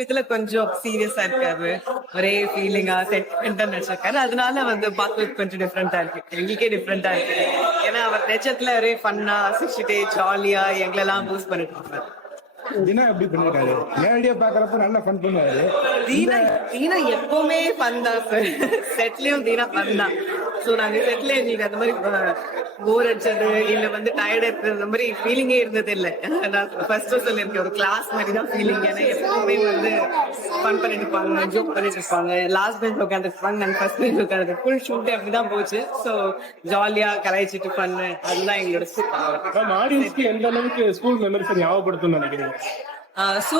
இதுல கொஞ்சம் சீரியஸா இருக்காரு, ஒரே ஃபீலிங்கா சென்டிமெண்டா நடிச்சிருக்காரு. அதனால வந்து பார்க்க கொஞ்சம் டிஃப்ரெண்டா இருக்கு, எங்களுக்கே டிஃப்ரெண்டா இருக்கு. ஏன்னா அவர் நிஜத்துல ஒரே ஃபன்னா சிரிச்சுட்டே ஜாலியா எங்களெல்லாம் பூஸ்ட் பண்ணிட்டு இருப்பாரு. தினா எப்படி பண்ணிருக்காரு? நேரடியா பாக்குறப்ப நல்லா ஃபன் பண்ணுவாரு. தீனா தீனா எப்பவுமே ஃபன் தான் சார். செட்லயும் தீனா ஃபன் தான். சோ நாங்க செட்ல எங்களுக்கு அந்த மாதிரி போர் அடிச்சது இல்ல வந்து டயர்டா இருக்கிறது அந்த மாதிரி ஃபீலிங்கே இருந்தது இல்ல. நான் ஃபர்ஸ்ட் சொல்லியிருக்கேன், ஒரு கிளாஸ் மாதிரி தான் ஃபீலிங். ஏன்னா எப்பவுமே வந்து ஃபன் பண்ணிட்டு இருப்பாங்க, ஜோக் பண்ணிட்டு இருப்பாங்க, லாஸ்ட் பெஞ்ச் உட்காந்து இருப்பாங்க, நாங்க ஃபர்ஸ்ட் பெஞ்ச் உட்காந்து ஃபுல் ஷூட் அப்படிதான் போச்சு. சோ ஜாலியா கலாய்ச்சிட்டு பண்ணு, அதுதான் எங்களோட ஆடியன்ஸ்க்கு எந்த அளவுக்கு ஸ்கூல் மெமரிஸ் ஞாபகப்படுத்தும் நினைக்கிறீங்க? ஸோ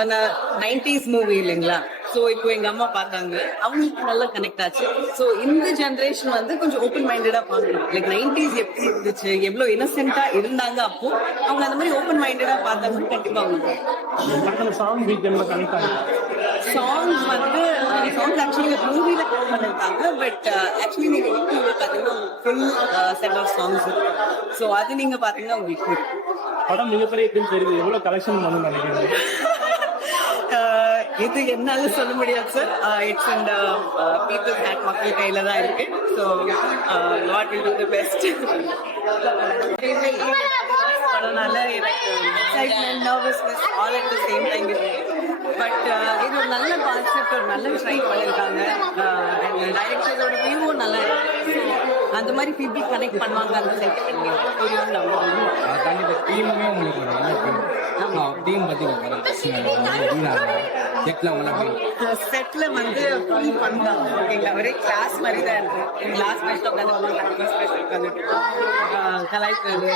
அந்த 90s மூவி இல்லைங்களா? ஸோ இப்போ எங்க அம்மா பார்த்தாங்க, அவங்களுக்கு நல்லா கனெக்ட் ஆச்சு. ஸோ இந்த ஜென்ரேஷன் வந்து கொஞ்சம் ஓப்பன் மைண்டடா பார்க்கணும். லைக் 90s எப்படி இருந்துச்சு, எவ்வளவு இன்னசென்ட்டா இருந்தாங்க அப்போ, அவங்க அந்த மாதிரி ஓப்பன் மைண்டடா பார்த்தாங்க. கண்டிப்பா அவங்க சாங் வீக்கெண்ட்ல கனெக்ட் ஆகும். சாங்ஸ் வந்து சாங்ஸ் ஆக்சுவலி மூவில கவர் பண்ணிருக்காங்க. பட் ஆக்சுவலி நீங்க யூடியூப்ல பாத்தீங்கன்னா full set of songs. So அது நீங்க பாத்தீங்கன்னா உங்களுக்கு படம் மிகப்பெரிய எப்படின்னு தெரியுது, எவ்வளவு கலெக்ஷன் பண்ணணும்னு நினைக்கிறேன். இது என்னால சொல்ல முடியாது sir. It's and people hate, மக்கள் கையில தான் இருக்கு. So what will do the best. அதனால எனக்கு excitement, nervousness all at the same time இருக்கு. பட் இது ஒரு நல்ல கான்செப்ட், ஒரு நல்ல ட்ரை பண்ணியிருக்காங்க. டைரக்டரோட வியூவும் நல்லா இருக்கு. அந்த மாதிரி பீப்புள் கனெக்ட் பண்ணுவாங்க, அந்த சென்டிமெண்ட் புரியும் நம்புவாங்க. கண்டிப்பா டீமுமே உங்களுக்கு டீம் பத்தி செட்ல வந்து ஃபுல் பண்ணா ஓகேங்களா, ஒரே கிளாஸ் மாதிரி தான் இருக்கு. கிளாஸ் பெஸ்ட் உட்காந்து கலாய்க்கிறது,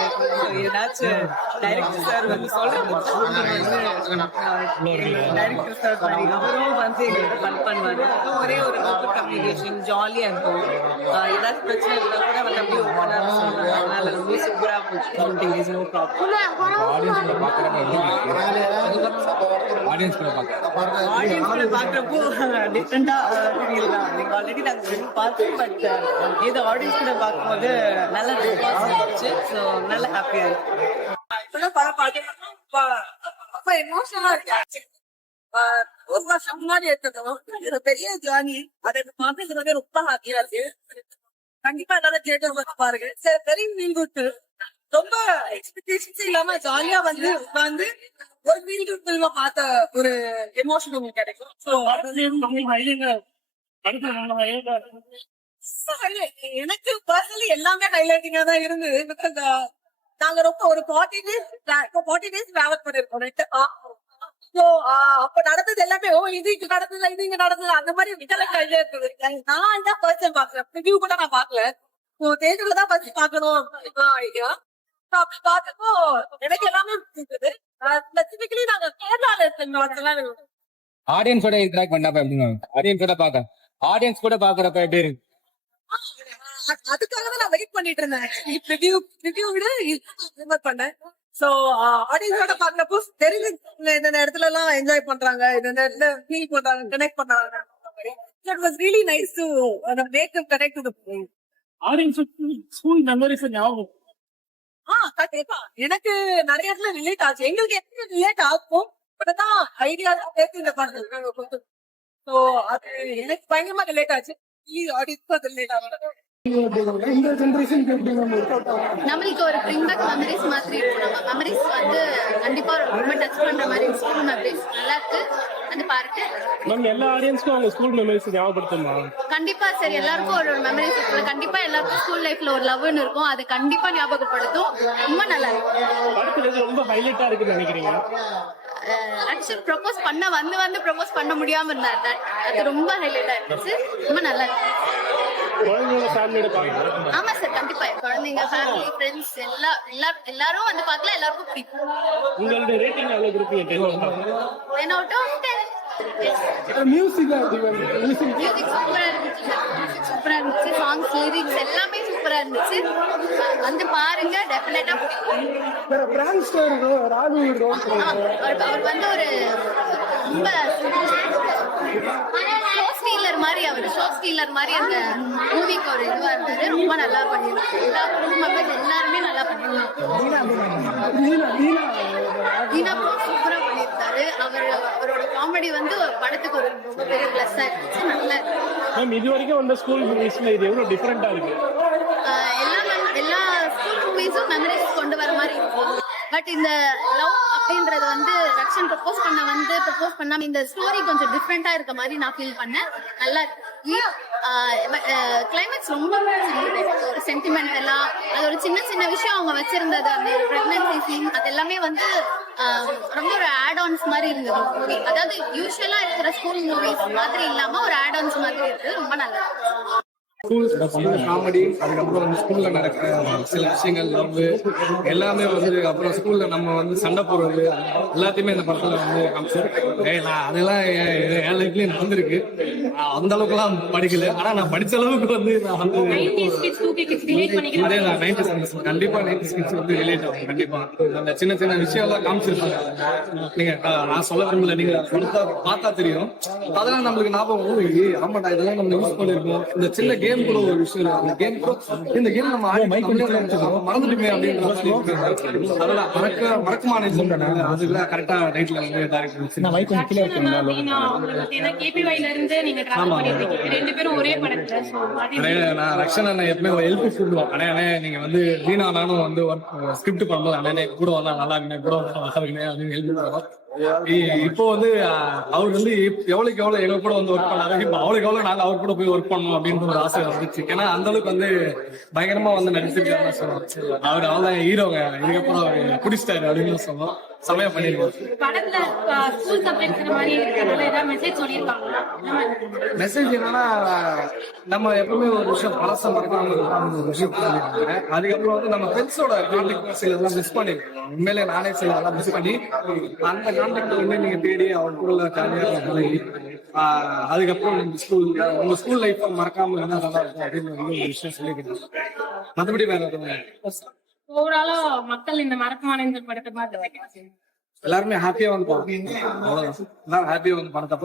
ஏதாச்சும் டைரக்டர் சார் வந்து சொல்றது டைரக்டர் சார் மாதிரி அவரும் வந்து எங்களுக்கு ஃபன் பண்ணுவாரு. ஒரே ஒரு ஓப்பன் கம்யூனிகேஷன், ஜாலியா இருக்கும். ஏதாச்சும் பிரச்சனை இருந்தா கூட வந்து அப்படியே ஓப்பனா சொல்லுவாங்க. அதனால ரொம்ப சூப்பரா போச்சு. No problem. ஆடியன்ஸ் கூட பாக்குறப்போ டிஃப்ரெண்டா ஃபீல் தான். நீங்க ஆல்ரெடி நாங்க பார்த்தோம், பட் இது ஆடியன்ஸ் கூட பார்க்கும்போது நல்ல ரெஸ்பான்ஸ் இருந்துச்சு. ஸோ நல்ல ஹாப்பியா இருக்கு. படம் பார்த்தோம், ரொம்ப எமோஷனலா இருக்கு. ஒரு வருஷம் முன்னாடி எடுத்ததும் இது பெரிய ஜானி, அதை பார்க்கறது ரொம்ப ஹாப்பியா இருக்கு. கண்டிப்பா எல்லாரும் தியேட்டர் வந்து பாருங்க. சரி, வெரி ஃபீல் குட். ரொம்ப எக்ஸ்பெக்டேஷன்ஸ் இல்லாம ஜாலியா வந்து உட்காந்து ஒரு ஃபீல் குட் ஃபில்மா பார்த்த ஒரு எமோஷன் உங்களுக்கு கிடைக்கும். எனக்கு பர்சனலி எல்லாமே ஹைலைட்டிங்கா தான் இருந்தது. பிகாஸ் நாங்க ரொம்ப ஒரு 40 days டிராவல் பண்ணிருக்கோம். அப்ப நடந்தது எல்லாமே இது இங்க நடந்தது, இது இங்க நடந்தது, அந்த மாதிரி விட்டல கையில இருக்குது. நான் தான் ஃபர்ஸ்ட் டைம் பாக்குறேன், ரிவ்யூ கூட நான் பாக்கல. தேட்டர்ல தான் ஃபர்ஸ்ட் பாக்கணும் ஐடியா. அப்படி பார்த்தப்போ எனக்கு எல்லாமே பிடிச்சது. ஸ்பெசிபிக்கலி நாங்க கேரளால இருக்கோம். ஆடியன்ஸோட இன்டராக்ட் பண்ணப்ப எப்படி ஆடியன்ஸ் கூட பாக்குறப்ப எப்படி இருக்கு? அதுக்காக தான் நான் வெயிட் பண்ணிட்டு இருந்தேன். ரிவ்யூ விட பண்ணேன். சோ ஆடியன்ஸோட பாக்குறப்போ தெரிஞ்சு இந்த இடத்துல எல்லாம் என்ஜாய் பண்றாங்க, இந்த இடத்துல ஃபீல் பண்றாங்க, கனெக்ட் பண்றாங்க. It was really nice to make them connect to the film. Audience school memories ஞாபகம். கண்டிப்பா எனக்கு நிறைய இடத்துல ரிலேட் ஆச்சு. எங்களுக்கு எப்படி ரிலேட் ஆகும் தான் ஐடியா சேர்த்து இந்த படத்துல. சோ அது எனக்கு பயங்கரமா ரிலேட் ஆச்சு. ஆடியன்ஸ் ரிலேட் ஆகும். நம்மளுக்கு ஒரு பிரிங் பேக் மெமரிஸ் மாதிரி இருக்கும். நம்ம மெமரிஸ் வந்து கண்டிப்பா ரொம்ப டச் பண்ற மாதிரி ஸ்கூல் மெமரிஸ் நல்லா இருக்கு. அந்த பாருங்க மேம், எல்லா ஆடியன்ஸ்க்கும் அவங்க ஸ்கூல் மெமரிஸ் ஞாபகப்படுத்துமா? கண்டிப்பா சரி, எல்லாருக்கும் ஒரு மெமரிஸ் இருக்கு. கண்டிப்பா எல்லாருக்கும் ஸ்கூல் லைஃப்ல ஒரு லவ்னு இருக்கும், அது கண்டிப்பா ஞாபகப்படுத்தும். ரொம்ப நல்லா இருக்கும். படத்துல ரொம்ப ஹைலைட்டா இருக்குன்னு நினைக்கிறீங்க? ஆக்சுவலி ப்ரொபோஸ் வந்து ப்ரொபோஸ் பண்ண முடியாம இருந்தாரு, அது ரொம்ப ஹைலைட்டா இருந்துச்சு. ரொம்ப நல்லா இருக்கு. ஆமா சார், கண்டிப்பா குழந்தைங்க, ஃபேமிலி, ஃப்ரெண்ட்ஸ் எல்லாரும் வந்து பார்க்கலாம். எல்லாருக்கும் பிடிக்கும். உங்களுடைய ரேட்டிங் எவ்வளவு கொடுப்பீங்க? 10 out of 10. மியூசிக் சூப்பரா இருந்துச்சு. சாங்ஸ், லிரிக்ஸ் எல்லாமே சூப்பரா இருந்துச்சு. வந்து பாருங்க, டெஃபினட்டா பிடிக்கும். அவர் வந்து ஒரு ரொம்ப ஷோ ஸ்டீலர் மாதிரி அந்த மூவிக்கு ஒரு இதுவா இருந்தாரு. ரொம்ப நல்லா பண்ணிருக்காரு. எல்லா குடும்பம் எல்லாருமே நல்லா பண்ணிருக்காங்க. சூப்பரா பண்ணிருக்காரு. இருப்பாரு. அவரோட காமெடி வந்து படத்துக்கு ஒரு ரொம்ப பெரிய பிளஸ்ஸா இருந்துச்சு. நல்லா மேம் இது வரைக்கும் வந்த ஸ்கூல் மூவிஸ்ல இது எவ்வளவு டிஃபரெண்டா இருக்கு? எல்லா ஸ்கூல் மூவிஸும் மெமரிஸ் கொண்டு வர மாதிரி இருக்கும். பட் இந்த லவ் அப்படின்றது வந்து ரக்ஷன் ப்ரப்போஸ் பண்ணாம இந்த ஸ்டோரி கொஞ்சம் டிஃப்ரெண்டா இருக்க மாதிரி நான் ஃபீல் பண்ணேன். நல்லா கிளைமேக்ஸ் ரொம்ப ஒரு சென்டிமெண்ட் எல்லாம் அது ஒரு சின்ன சின்ன விஷயம் அவங்க வச்சிருந்தது. அந்த பிரெக்னன்சி சீன் அது எல்லாமே வந்து ரொம்ப ஒரு ஆட் ஆன்ஸ் மாதிரி இருந்தது மூவி. அதாவது யூஸ்வலா இருக்கிற ஸ்கூல் மூவிஸ் மாதிரி இல்லாம ஒரு ஆட் ஆன்ஸ் மாதிரி இருந்தது. ரொம்ப நல்லா இருந்துச்சு. ஸ்கூல் காமெடி, அதுக்கப்புறம் வந்து ஸ்கூல்ல நடக்கிற சில விஷயங்கள், லவ் எல்லாமே வந்து, அப்புறம் ஸ்கூல்ல நம்ம வந்து சண்டை போடுறது எல்லாத்தையுமே இந்த படத்துல வந்து காமிச்சிருக்கேன். அதெல்லாம் என் லைஃப்லயும் நடந்திருக்கு. அந்த அளவுக்கு எல்லாம் படிக்கல, ஆனா நான் படிச்ச அளவுக்கு வந்து நான் வந்து அதே நான் 90s கண்டிப்பா 90s கிட்ஸ் வந்து ரிலேட் ஆகும். கண்டிப்பா அந்த சின்ன சின்ன விஷயம் எல்லாம் காமிச்சிருப்பாங்க. நீங்க நான் சொல்ல விரும்பல, நீங்க பார்த்தா தெரியும். அதெல்லாம் நம்மளுக்கு ஞாபகம். ஆமாடா இதெல்லாம் நம்ம யூஸ் பண்ணிருக்கோம். இந்த சின்ன கேம் கூட ஒரு விஷயம், அந்த கேம் இந்த கேம் நம்ம மறந்துட்டுமே அப்படின்னு அதெல்லாம் மறக்குமான அதுதான் கரெக்டா ரைட்ல வந்து நான் ரக்ஷன் அண்ணன் எப்பவுமே ஹெல்ப் சொல்லுவோம். அண்ணே நீங்க வந்து ரீனா நானும் வந்து ஸ்கிரிப்ட் பண்ணும்போது அண்ணனே கூட வந்தா நல்லா இருக்குண்ணே, கூட வந்தா நல்லா இருக்குண்ணே அப்படின்னு ஹெல்ப் பண்ணுவோம். இப்போ வந்து அவர் வந்து எவ்வளவுக்கு எவ்வளவு எங்க கூட வந்து ஒர்க் பண்ணாரு, இப்ப அவளுக்கு எவ்வளவு நாங்க அவர் கூட போய் ஒர்க் பண்ணணும் அப்படின்ற ஒரு ஆசை வந்துச்சு. ஏன்னா அந்த அளவுக்கு வந்து பயங்கரமா வந்து நடிச்சிருக்காருன்னு சொல்லுவோம். அவர் அவ்வளவு ஹீரோங்க, இதுக்கப்புறம் அவர் குடிச்சிட்டாரு அப்படின்னு சொல்லுவோம். சமயம் பண்ணிருக்கோம். மெசேஜ் என்னன்னா, நம்ம எப்பவுமே ஒரு விஷயம் பழச மறக்காம ஒரு விஷயம் பண்ணிருக்காங்க. அதுக்கப்புறம் வந்து நம்ம ஃப்ரெண்ட்ஸோட கான்டாக்ட் சில எல்லாம் மிஸ் பண்ணிருக்கோம். உண்மையிலே நானே சில எல்லாம் மிஸ் பண்ணி அந்த கான்டாக்ட் வந்து நீங்க தேடி அவங்க கூட ஜாலியாக அதுக்கப்புறம் உங்க ஸ்கூல் லைஃப் மறக்காம இருந்தா நல்லா இருக்கும் அப்படின்னு வந்து ஒரு விஷயம் சொல்லிக்கிறேன். மற்றபடி வேற ஓவராலா மக்கள் இந்த மறக்குமான படத்தை பார்த்து எல்லாருமே ஹாப்பியா வந்து பாருங்க. அவ்வளவுதான், ஹாப்பியா வந்து படத்தை